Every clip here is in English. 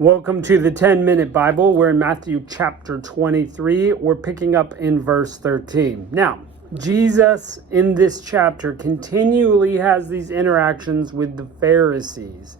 Welcome to the 10-Minute Bible. We're in Matthew chapter 23. We're picking up in verse 13. Now, Jesus in this chapter continually has these interactions with the Pharisees.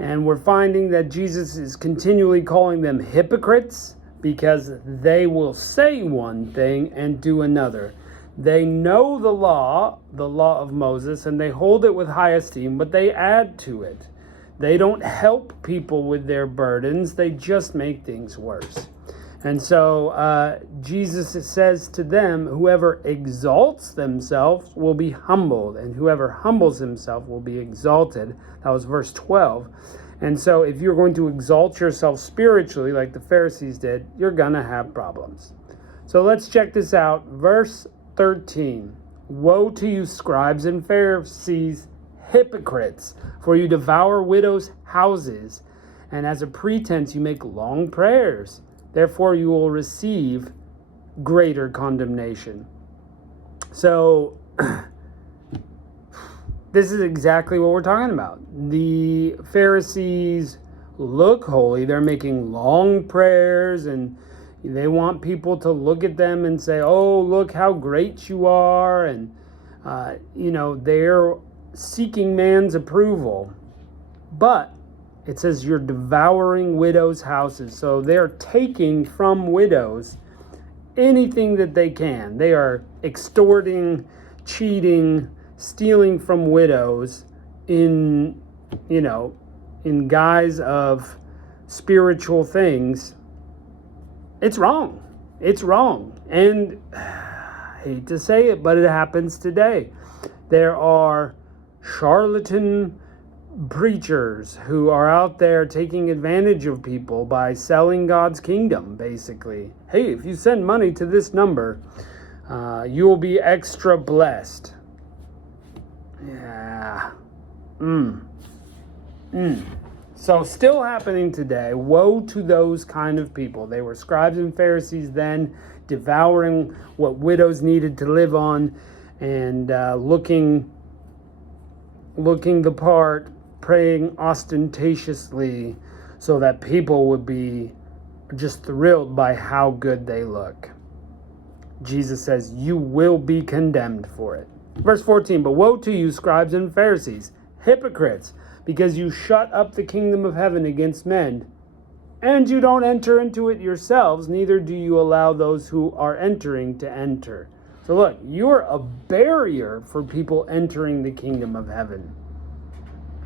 And we're finding that Jesus is continually calling them hypocrites because they will say one thing and do another. They know the law of Moses, and they hold it with high esteem, but they add to it. They don't help people with their burdens. They just make things worse. And so Jesus says to them, whoever exalts themselves will be humbled, and whoever humbles himself will be exalted. That was verse 12. And so if you're going to exalt yourself spiritually like the Pharisees did, you're going to have problems. So let's check this out. Verse 13. Woe to you, scribes and Pharisees, hypocrites, for you devour widows' houses, and as a pretense you make long prayers. Therefore you will receive greater condemnation. So this is exactly what we're talking about. The Pharisees look holy. They're making long prayers, and they want people to look at them and say, oh, look how great you are. And, they're seeking man's approval. But it says you're devouring widows' houses. So they're taking from widows anything that they can. They are extorting, cheating, stealing from widows in guise of spiritual things. It's wrong. It's wrong. And I hate to say it, but it happens today. There are charlatan preachers who are out there taking advantage of people by selling God's kingdom, basically. Hey, if you send money to this number, you will be extra blessed. Yeah. So still happening today. Woe to those kind of people. They were scribes and Pharisees then, devouring what widows needed to live on, and looking the part, praying ostentatiously so that people would be just thrilled by how good they look. Jesus says, you will be condemned for it. Verse 14, but woe to you, scribes and Pharisees, hypocrites, because you shut up the kingdom of heaven against men, and you don't enter into it yourselves, neither do you allow those who are entering to enter. So look, you're a barrier for people entering the kingdom of heaven.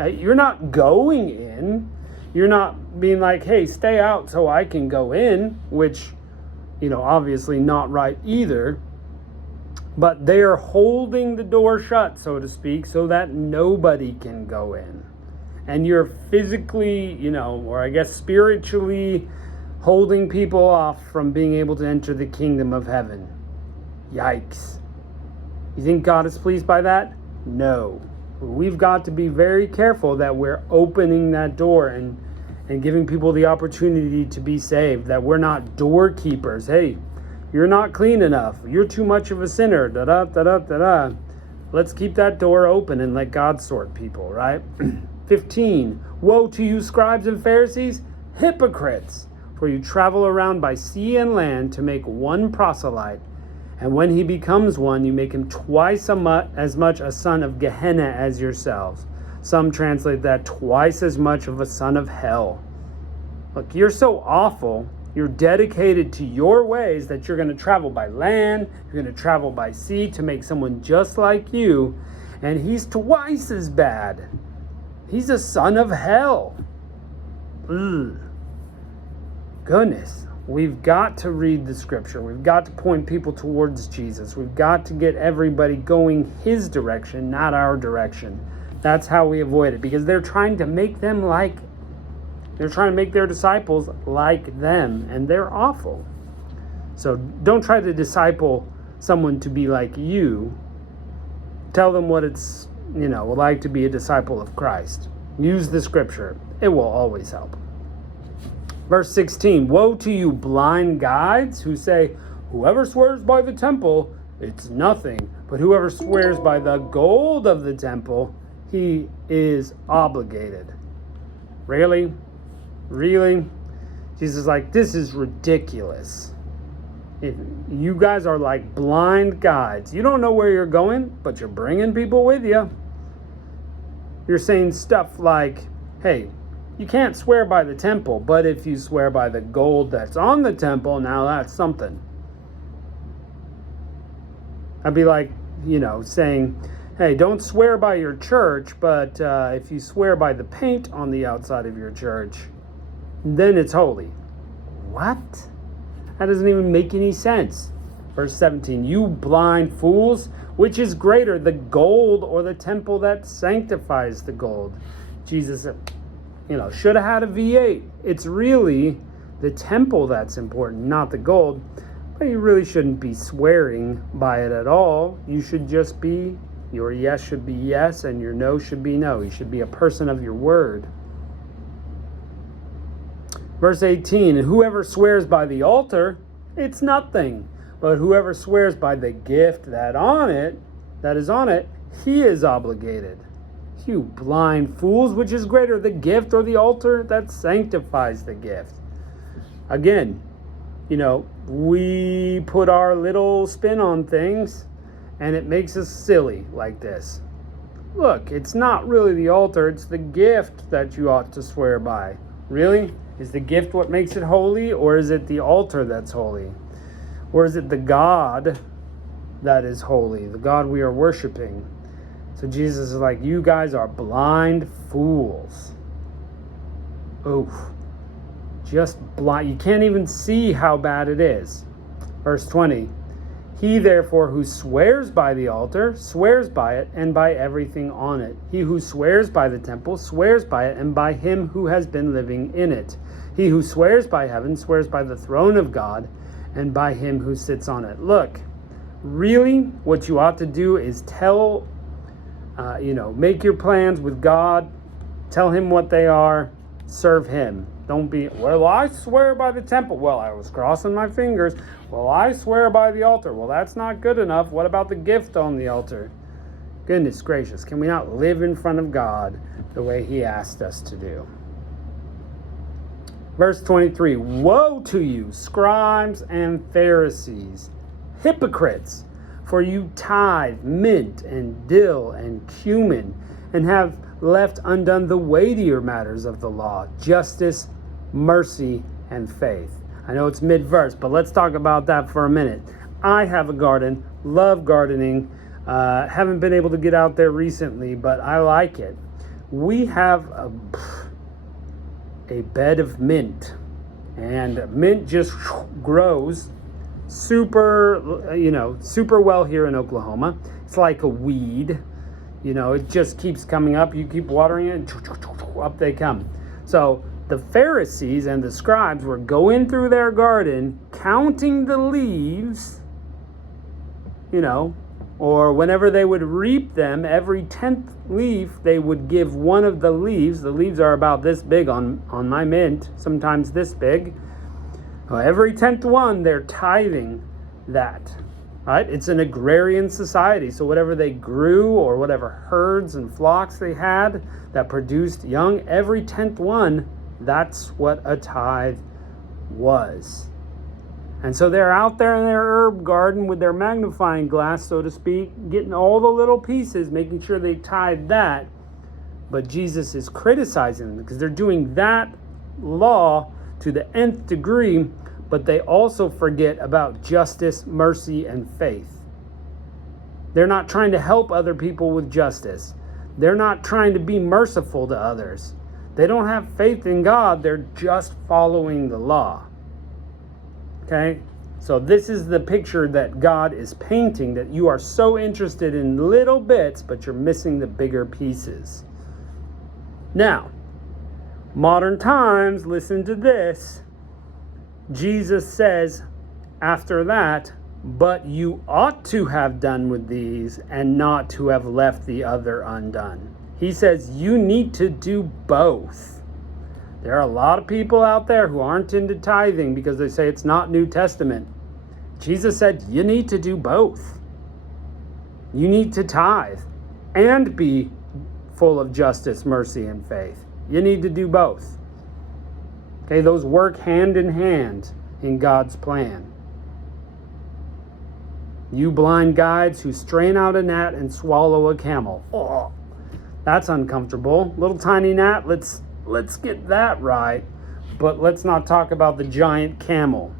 You're not going in. You're not being like, hey, stay out so I can go in, which, obviously not right either. But they are holding the door shut, so to speak, so that nobody can go in. And you're physically, or I guess spiritually holding people off from being able to enter the kingdom of heaven. Yikes. You think God is pleased by that? No. We've got to be very careful that we're opening that door and giving people the opportunity to be saved, that we're not doorkeepers. Hey, you're not clean enough. You're too much of a sinner. Da-da-da-da-da-da. Let's keep that door open and let God sort people, right? 15. Woe to you, scribes and Pharisees, hypocrites, for you travel around by sea and land to make one proselyte, and when he becomes one, you make him twice as much a son of Gehenna as yourselves. Some translate that twice as much of a son of hell. Look, you're so awful. You're dedicated to your ways that you're going to travel by land, you're going to travel by sea to make someone just like you, and he's twice as bad. He's a son of hell. Ugh. Goodness. We've got to read the scripture. We've got to point people towards Jesus. We've got to get everybody going his direction, not our direction. That's how we avoid it, because they're trying to make them they're trying to make their disciples like them, and they're awful. So don't try to disciple someone to be like you. Tell them what it's, like to be a disciple of Christ. Use the scripture. It will always help. Verse 16, woe to you, blind guides, who say, whoever swears by the temple, it's nothing. But whoever swears by the gold of the temple, he is obligated. Really? Really? Jesus is like, this is ridiculous. If you guys are like blind guides. You don't know where you're going, but you're bringing people with you. You're saying stuff like, hey, you can't swear by the temple, but if you swear by the gold that's on the temple, now that's something. I'd be like, saying, hey, don't swear by your church, but if you swear by the paint on the outside of your church, then it's holy. What? That doesn't even make any sense. Verse 17, you blind fools, which is greater, the gold or the temple that sanctifies the gold? Jesus, should have had a V8. It's really the temple that's important, not the gold. But you really shouldn't be swearing by it at all. You should just be, your yes should be yes and your no should be no. You should be a person of your word. Verse 18, and whoever swears by the altar, it's nothing. But whoever swears by the gift that is on it, he is obligated. You blind fools, which is greater, the gift or the altar that sanctifies the gift? Again, we put our little spin on things and it makes us silly like this. Look, it's not really the altar, it's the gift that you ought to swear by. Really? Is the gift what makes it holy, or is it the altar that's holy? Or is it the God that is holy, the God we are worshiping? So Jesus is like, you guys are blind fools. Oof. Just blind. You can't even see how bad it is. Verse 20. He therefore who swears by the altar, swears by it and by everything on it. He who swears by the temple, swears by it and by him who has been living in it. He who swears by heaven, swears by the throne of God and by him who sits on it. Look, really what you ought to do is make your plans with God, tell him what they are, serve him. Don't be, well, I swear by the temple. Well, I was crossing my fingers. Well, I swear by the altar. Well, that's not good enough. What about the gift on the altar? Goodness gracious, can we not live in front of God the way he asked us to do? Verse 23, woe to you, scribes and Pharisees, hypocrites, for you tithe mint and dill and cumin, and have left undone the weightier matters of the law, justice, mercy, and faith. I know it's mid-verse, but let's talk about that for a minute. I have a garden, love gardening, haven't been able to get out there recently, but I like it. We have a bed of mint, and mint just grows super well here in Oklahoma. It's like a weed. It just keeps coming up. You keep watering it, up they come. So the Pharisees and the scribes were going through their garden, counting the leaves, or whenever they would reap them, every 10th leaf, they would give one of the leaves. The leaves are about this big on my mint, sometimes this big. Every 10th one, they're tithing that. Right? It's an agrarian society, so whatever they grew or whatever herds and flocks they had that produced young, every 10th one, that's what a tithe was. And so they're out there in their herb garden with their magnifying glass, so to speak, getting all the little pieces, making sure they tithe that. But Jesus is criticizing them because they're doing that law to the nth degree, but they also forget about justice, mercy, and faith. They're not trying to help other people with justice. They're not trying to be merciful to others. They don't have faith in God. They're just following the law. Okay? So this is the picture that God is painting, that you are so interested in little bits, but you're missing the bigger pieces. Now, modern times, listen to this. Jesus says after that, but you ought to have done with these and not to have left the other undone. He says you need to do both. There are a lot of people out there who aren't into tithing because they say it's not New Testament. Jesus said you need to do both. You need to tithe and be full of justice, mercy, and faith. You need to do both. Okay, those work hand in hand in God's plan. You blind guides who strain out a gnat and swallow a camel. Oh, that's uncomfortable. Little tiny gnat, let's get that right. But let's not talk about the giant camel.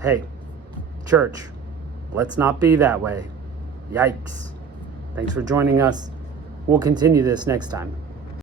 Hey, church, let's not be that way. Yikes. Thanks for joining us. We'll continue this next time.